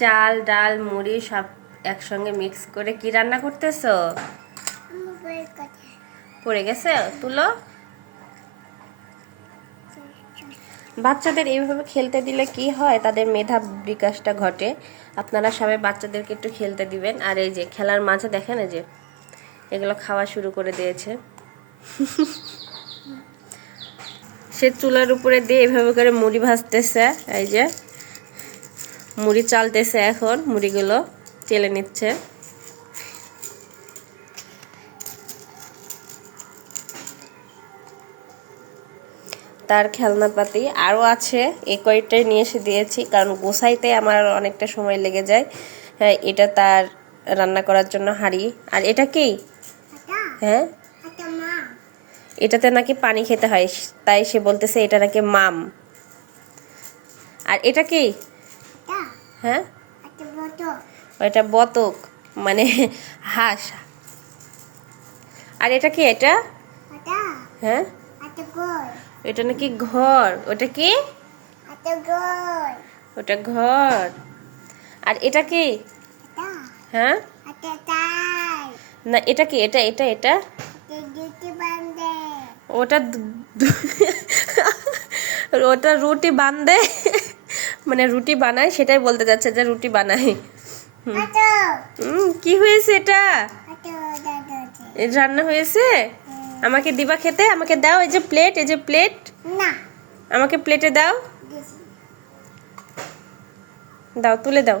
চাল ডাল মুড়ি সব একসঙ্গে মিক্স করে কি রান্না করতেছো? পড়ে গেছে, তুলো। বাচ্চাদের এইভাবে খেলতে দিলে কি হয়, তাদের মেধা বিকাশটা ঘটে। আপনারা সবাই বাচ্চাদেরকে একটু খেলতে দিবেন। আর এই যে খেলার মাঝে দেখেন, এই যে এগুলো খাওয়া শুরু করে দিয়েছে। সে চুলার উপরে দিয়ে এভাবে করে মুড়ি ভাজতেছে। এই যে মুড়ি চালতেছে, এখন মুড়িগুলো চেলে নিচ্ছে। তার খেলনাপাতি আরও আছে, এই কয়েকটাই নিয়ে এসে দিয়েছি, কারণ গোছাইতে আমার অনেকটা সময় লেগে যায়। হ্যাঁ, এটা তার রান্না করার জন্য হাঁড়ি। আর এটা কি? হ্যাঁ, এটাতে নাকি পানি খেতে হয়, তাই সে বলতেছে এটা নাকি মাম। আর এটা কি? হ্যাঁ, এটা বতক, মানে হাঁস। আর এটা কি? এটা হ্যাঁ, এটা নাকি ঘর। ওটা কি? ওটা ঘর। আর এটা কি? হ্যাঁ, না এটা কি? এটা এটা এটা ওটা ওটা রুটি বান্ধে, মানে রুটি বানায়, সেটাই বলতে যাচ্ছে যে রুটি বানায়। কি হয়েছে এটা? রান্না হয়েছে? আমাকে দিবা খেতে? আমাকে দাও, এই যে প্লেট, এই যে প্লেট, আমাকে প্লেটে দাও, দাও, তুলে দাও।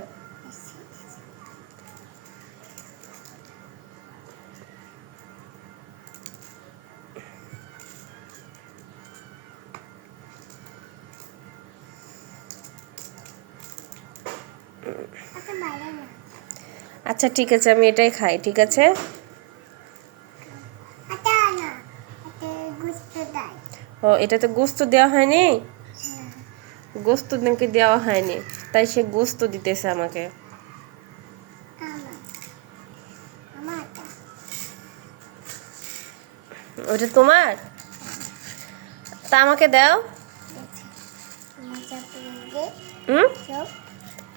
আচ্ছা ঠিক আছে, আমি এটাই খাই, ঠিক আছে। ও, এটা তো গোস্ত দেওয়া হয়নি, গোস্ত নাকি দেওয়া হয়নি, তাই সে গোস্ত দিতেছে আমাকে। ওটা তোমার? তা আমাকে দাও।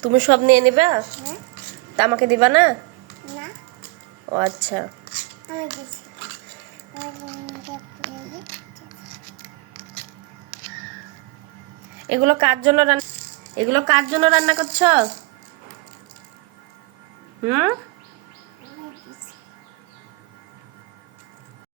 তুমি সব নিয়ে নিবা? তা আমাকে দিবা না? ও আচ্ছা। এগুলো কার জন্য রান্না, এগুলো কার জন্য রান্না করছো?